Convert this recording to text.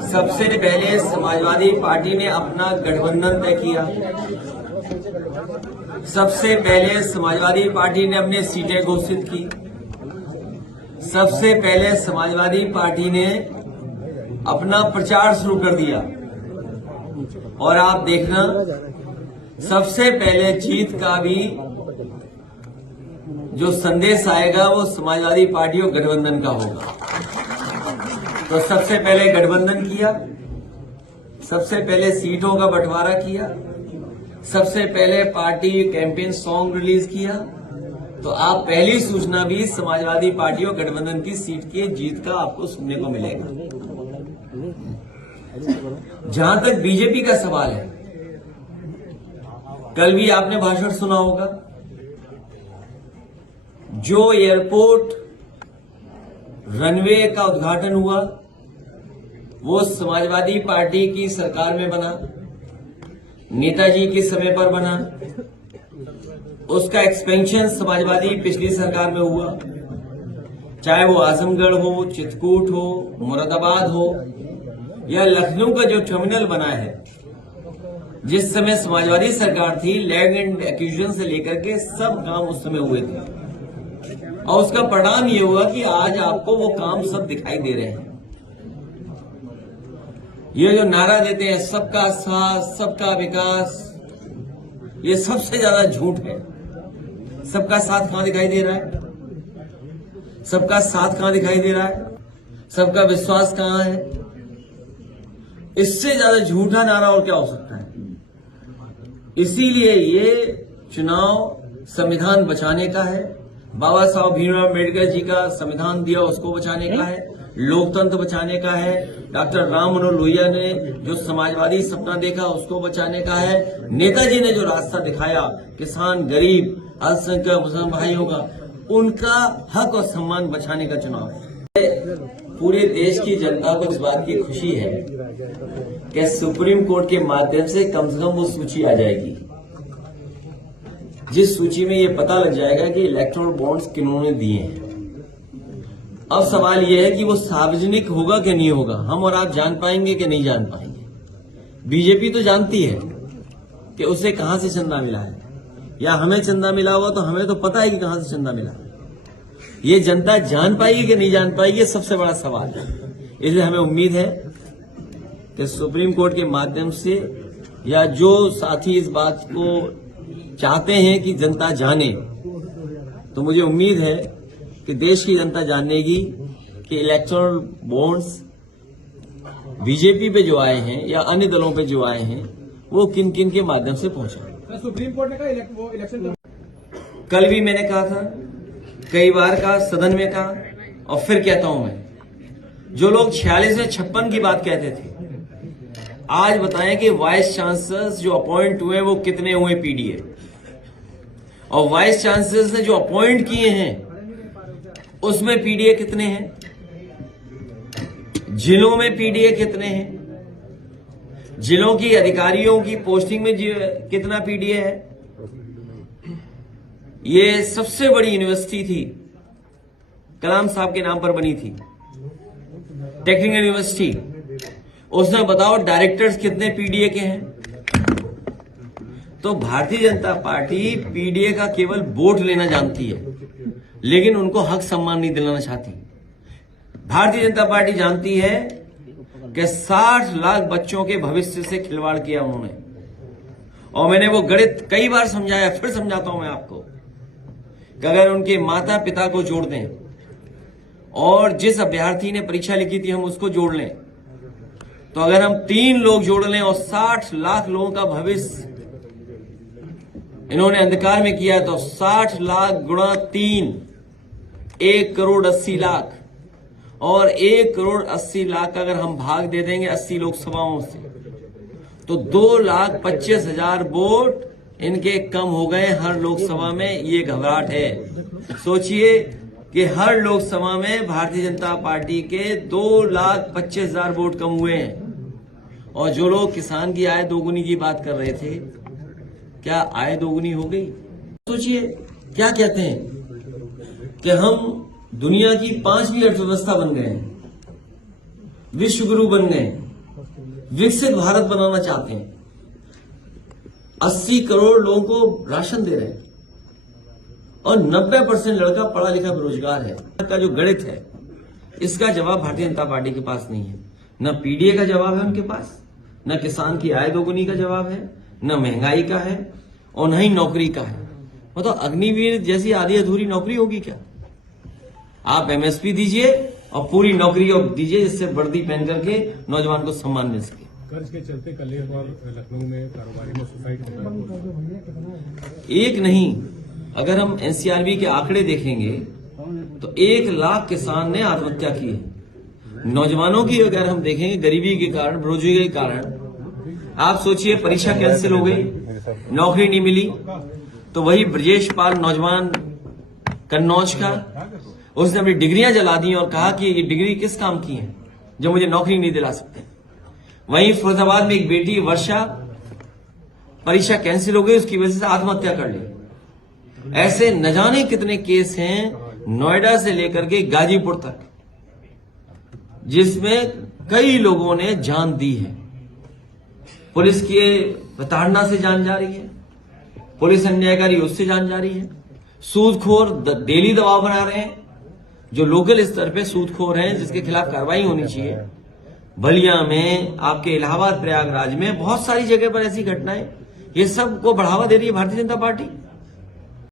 सबसे पहले समाजवादी पार्टी ने अपना गठबंधन तय किया। सबसे पहले समाजवादी पार्टी ने अपनी सीटें घोषित की। सबसे पहले समाजवादी पार्टी ने अपना प्रचार शुरू कर दिया। और आप देखना, सबसे पहले जीत का भी जो संदेश आएगा वो समाजवादी पार्टी और गठबंधन का होगा। तो सबसे पहले गठबंधन किया, सबसे पहले सीटों का बंटवारा किया, सबसे पहले पार्टी कैंपेन सॉन्ग रिलीज किया। तो आप पहली सूचना भी समाजवादी पार्टी और गठबंधन की सीट की जीत का आपको सुनने को मिलेगा। जहां तक बीजेपी का सवाल है, कल भी आपने भाषण सुना होगा। जो एयरपोर्ट रनवे का उद्घाटन हुआ वो समाजवादी पार्टी की सरकार में बना, नेताजी के समय पर बना। उसका एक्सपेंशन समाजवादी पिछली सरकार में हुआ, चाहे वो आजमगढ़ हो, चित्रकूट हो, मुरादाबाद हो या लखनऊ का जो टर्मिनल बना है। जिस समय समाजवादी सरकार थी, लैंड एंड एक्विजिशन से लेकर के सब काम उस समय हुए थे। और उसका परिणाम ये हुआ कि आज आपको वो काम सब दिखाई दे रहे हैं। ये जो नारा देते हैं सबका साथ, सबका विकास, ये सबसे ज्यादा झूठ है। सबका साथ कहां दिखाई दे रहा है? सबका साथ कहां दिखाई दे रहा है? सबका विश्वास कहां है? इससे ज्यादा झूठा नारा और क्या हो सकता है? इसीलिए ये चुनाव संविधान बचाने का है। बाबा साहब भीमराव अम्बेडकर जी का संविधान दिया, उसको बचाने का है। लोकतंत्र बचाने का है। डॉक्टर राम मनोहर लोहिया ने जो समाजवादी सपना देखा, उसको बचाने का है। नेताजी ने जो रास्ता दिखाया, किसान, गरीब, अल्पसंख्यक मुसलमान भाइयों का, उनका हक और सम्मान बचाने का चुनाव है। पूरे देश की जनता को इस बात की खुशी है कि सुप्रीम कोर्ट के माध्यम से कम वो सूची आ जाएगी, जिस सूची में ये पता लग जाएगा कि इलेक्टोरल बॉन्ड्स किन्होंने दिए हैं। अब सवाल यह है कि वो सार्वजनिक होगा कि नहीं होगा, हम और आप जान पाएंगे कि नहीं जान पाएंगे। बीजेपी तो जानती है कि उसे कहां से चंदा मिला है, या हमें चंदा मिला हुआ तो हमें तो पता है कि कहां से चंदा मिला है। ये जनता जान पाएगी कि नहीं जान पाएगी, ये सबसे बड़ा सवाल है। इसलिए हमें उम्मीद है कि सुप्रीम कोर्ट के माध्यम से, या जो साथी इस बात को चाहते हैं कि जनता जाने, तो मुझे उम्मीद है कि देश की जनता जानेगी कि इलेक्टोरल बॉन्ड्स बीजेपी पे जो आए हैं या अन्य दलों पे जो आए हैं वो किन किन के माध्यम से पहुंचे। सुप्रीम कोर्ट ने कहा वो इलेक्शन, कल भी मैंने कहा था, कई बार कहा, सदन में कहा, और फिर कहता हूं मैं, जो लोग 46 में 56 की बात कहते थे, आज बताएं कि वाइस चांसलर्स जो अपॉइंट हुए वो कितने हुए पीडीए, और वाइस चांसलर्स ने जो अपॉइंट किए हैं उसमें पीडीए कितने हैं, जिलों में पीडीए कितने हैं, जिलों की अधिकारियों की पोस्टिंग में कितना पीडीए है। ये सबसे बड़ी यूनिवर्सिटी थी, कलाम साहब के नाम पर बनी थी, टेक्निकल यूनिवर्सिटी। उसमें बताओ डायरेक्टर्स कितने पीडीए के हैं। तो भारतीय जनता पार्टी पीडीए का केवल वोट लेना जानती है, लेकिन उनको हक सम्मान नहीं दिलाना चाहती। भारतीय जनता पार्टी जानती है कि 60 लाख बच्चों के भविष्य से खिलवाड़ किया उन्होंने, और मैंने वो गणित कई बार समझाया, फिर समझाता हूं मैं आपको कि अगर उनके माता पिता को जोड़ दें और जिस अभ्यर्थी ने परीक्षा लिखी थी हम उसको जोड़ लें, तो अगर हम 3 लोग जोड़ लें और 60 लाख लोगों का भविष्य इन्होंने अंधकार में किया, तो 60 लाख गुणा 3, 1 करोड़ 80 लाख, और 1 करोड़ 80 लाख का अगर हम भाग दे देंगे 80 लोकसभाओं से, तो 2,25,000 वोट इनके कम हो गए हर लोकसभा में। ये घबराहट है। सोचिए कि हर लोकसभा में भारतीय जनता पार्टी के 2,25,000 वोट कम हुए हैं। और जो लोग किसान की आय दोगुनी की बात कर रहे थे, क्या आय दोगुनी हो गई? सोचिए क्या कहते हैं कि हम दुनिया की 5वीं अर्थव्यवस्था बन गए हैं। विश्व गुरु बन गए, विकसित भारत बनाना चाहते हैं, 80 करोड़ लोगों को राशन दे रहे हैं और 90% लड़का पढ़ा लिखा बेरोजगार है। का जो गणित है, इसका जवाब भारतीय जनता पार्टी के पास नहीं है। न पीडीए का जवाब है उनके पास, न किसान की आय दोगुनी का जवाब है, न महंगाई का है और न ही नौकरी का है। मतलब अग्निवीर जैसी आधी अधूरी नौकरी होगी क्या? आप एमएसपी दीजिए और पूरी नौकरी दीजिए, जिससे वर्दी पहन करके नौजवान को सम्मान मिल सके। कर्ज के चलते कल एक बार लखनऊ में कारोबारी ने सुसाइड किया। एक नहीं, अगर हम एनसीआरबी के आंकड़े देखेंगे तो 1 लाख किसान ने आत्महत्या की है। नौजवानों की अगर हम देखेंगे, गरीबी के कारण, बेरोजगारी के कारण, आप सोचिए परीक्षा कैंसिल हो गई, नौकरी नहीं मिली, तो वही ब्रजेश पाल नौजवान कन्नौज का, उसने अपनी डिग्रियां जला दी और कहा कि ये डिग्री किस काम की है जो मुझे नौकरी नहीं दिला सकते। वहीं फिरोजाबाद में एक बेटी वर्षा, परीक्षा कैंसिल हो गई, उसकी वजह से आत्महत्या कर ली। ऐसे न जाने कितने केस हैं नोएडा से लेकर के गाजीपुर तक, जिसमें कई लोगों ने जान दी है। पुलिस की प्रताड़ना से जान जा रही है, पुलिस अन्यायकारी उससे जान जा रही है। सूदखोर डेली दबाव बना रहे हैं, जो लोकल स्तर पे सूदखोर हैं, जिसके खिलाफ कार्रवाई होनी चाहिए। बलिया में, आपके इलाहाबाद प्रयागराज में बहुत सारी जगह पर ऐसी घटनाएं, ये सब को बढ़ावा दे रही है भारतीय जनता पार्टी।